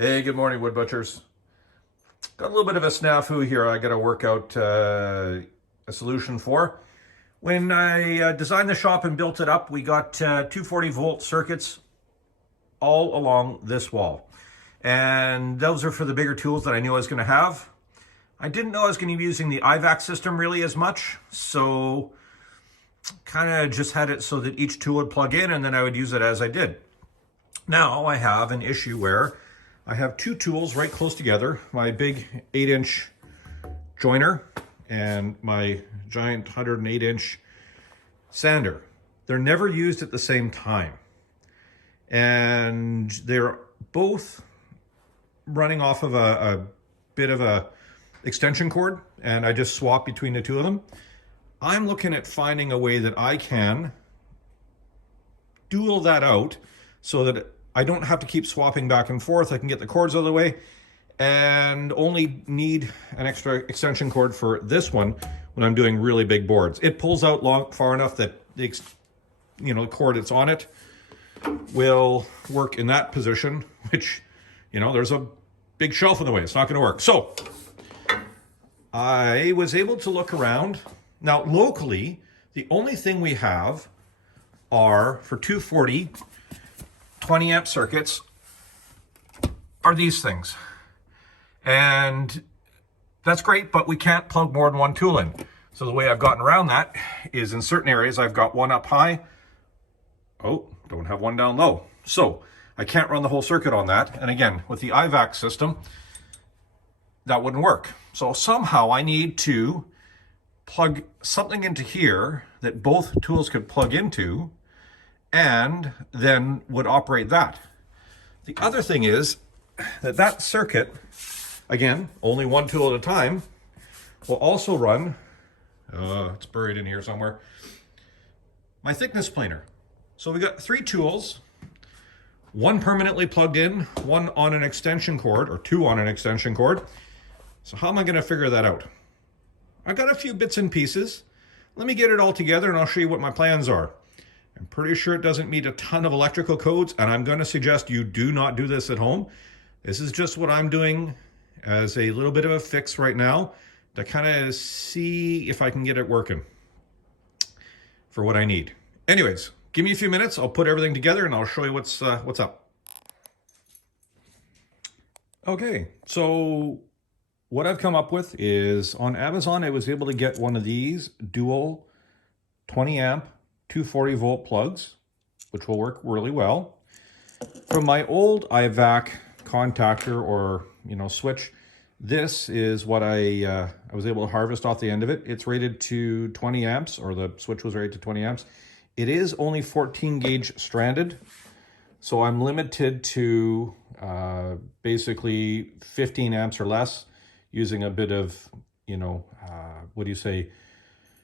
Hey, good morning, wood butchers. Got a little bit of a snafu here I got to work out a solution for. When I designed the shop and built it up, we got 240-volt circuits all along this wall. And those are for the bigger tools that I knew I was going to have. I didn't know I was going to be using the IVac system really as much, so kind of just had it so that each tool would plug in and then I would use it as I did. Now I have an issue where I have two tools right close together, my big 8-inch joiner and my giant 108-inch sander. They're never used at the same time. And they're both running off of a bit of a extension cord, and I just swap between the two of them. I'm looking at finding a way that I can dual that out so that I don't have to keep swapping back and forth. I can get the cords out of the way and only need an extra extension cord for this one when I'm doing really big boards. It pulls out far enough that the cord that's on it will work in that position, which, there's a big shelf in the way. It's not going to work. So I was able to look around. Now, locally, the only thing we have are, for 240 20 amp circuits, are these things. And that's great, but we can't plug more than one tool in. So the way I've gotten around that is in certain areas, I've got one up high. Oh, don't have one down low. So I can't run the whole circuit on that. And again, with the IVac system, that wouldn't work. So somehow I need to plug something into here that both tools could plug into and then would operate that. The other thing is that circuit, again, only one tool at a time, will also run, it's buried in here somewhere, my thickness planer. So we got three tools, one permanently plugged in, one on an extension cord, or two on an extension cord. So how am I going to figure that out? I got a few bits and pieces. Let me get it all together and I'll show you what my plans are. I'm pretty sure it doesn't meet a ton of electrical codes, and I'm going to suggest you do not do this at home. This is just what I'm doing as a little bit of a fix right now to kind of see if I can get it working for what I need. Anyways, give me a few minutes. I'll put everything together and I'll show you what's up. Okay, so what I've come up with is on Amazon, I was able to get one of these dual 20 amp 240 volt plugs, which will work really well. From my old IVac contactor or switch, this is what I was able to harvest off the end of it. It's rated to 20 amps, or the switch was rated to 20 amps. It is only 14 gauge stranded, so I'm limited to basically 15 amps or less, using a bit of,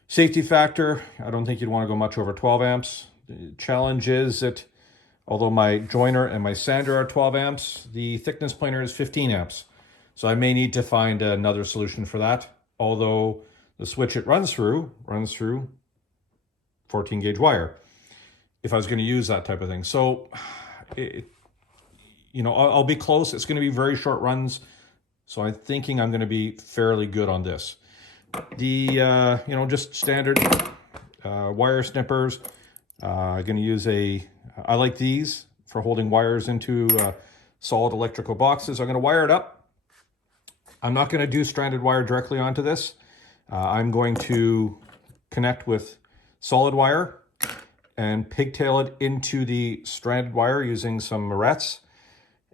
safety factor. I don't think you'd want to go much over 12 amps. The challenge is that although my joiner and my sander are 12 amps, the thickness planer is 15 amps. So I may need to find another solution for that. Although the switch it runs through 14 gauge wire, if I was going to use that type of thing. So, I'll be close. It's going to be very short runs. So I'm thinking I'm going to be fairly good on this. The, just standard wire snippers. I'm going to use I like these for holding wires into solid electrical boxes. I'm going to wire it up. I'm not going to do stranded wire directly onto this. I'm going to connect with solid wire and pigtail it into the stranded wire using some barrettes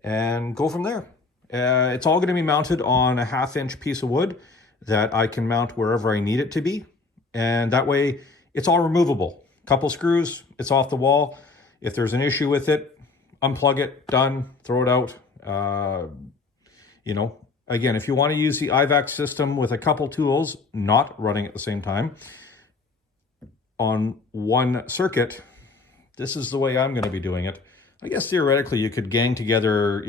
and go from there. It's all going to be mounted on a 1/2-inch piece of wood that I can mount wherever I need it to be. And that way it's all removable. Couple screws, it's off the wall. If there's an issue with it, unplug it, done, throw it out. Again, if you want to use the IVac system with a couple tools not running at the same time on one circuit, this is the way I'm going to be doing it. I guess theoretically you could gang together,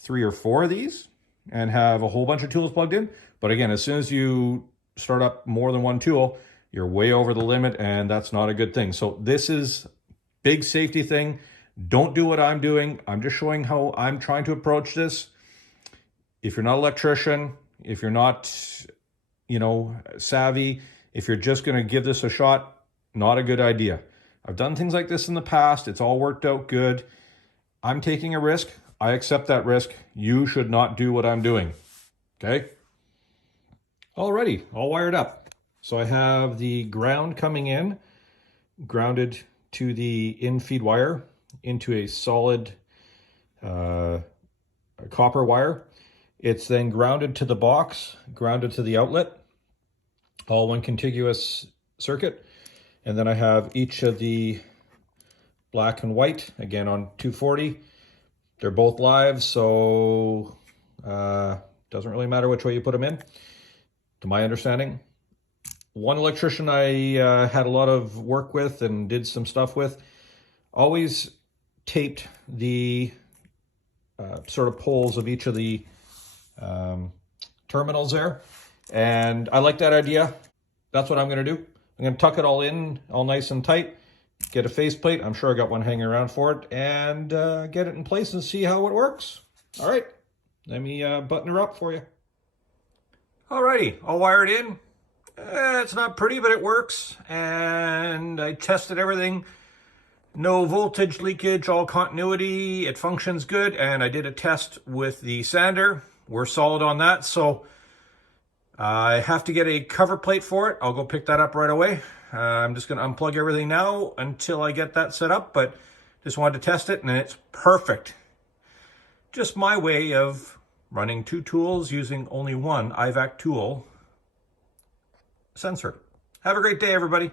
3 or 4 of these and have a whole bunch of tools plugged in. But again, as soon as you start up more than one tool, you're way over the limit, and that's not a good thing. So this is big safety thing. Don't do what I'm doing. I'm just showing how I'm trying to approach this. If you're not an electrician, if you're not, savvy, if you're just going to give this a shot, not a good idea. I've done things like this in the past. It's all worked out good. I'm taking a risk. I accept that risk. You should not do what I'm doing. Okay? Alrighty, all wired up. So I have the ground coming in, grounded to the in-feed wire into a solid copper wire. It's then grounded to the box, grounded to the outlet, all one contiguous circuit. And then I have each of the black and white, again on 240. They're both live, so doesn't really matter which way you put them in, to my understanding. One electrician I had a lot of work with and did some stuff with always taped the sort of poles of each of the terminals there. And I like that idea. That's what I'm going to do. I'm going to tuck it all in, all nice and tight, get a faceplate. I'm sure I got one hanging around for it, and get it in place and see how it works. All right, let me button her up for you. Alrighty, all wired in. It's not pretty, but it works. And I tested everything. No voltage leakage, all continuity. It functions good. And I did a test with the sander. We're solid on that. So I have to get a cover plate for it. I'll go pick that up right away. I'm just going to unplug everything now until I get that set up. But just wanted to test it, and it's perfect. Just my way of running two tools using only one IVac tool sensor. Have a great day, everybody.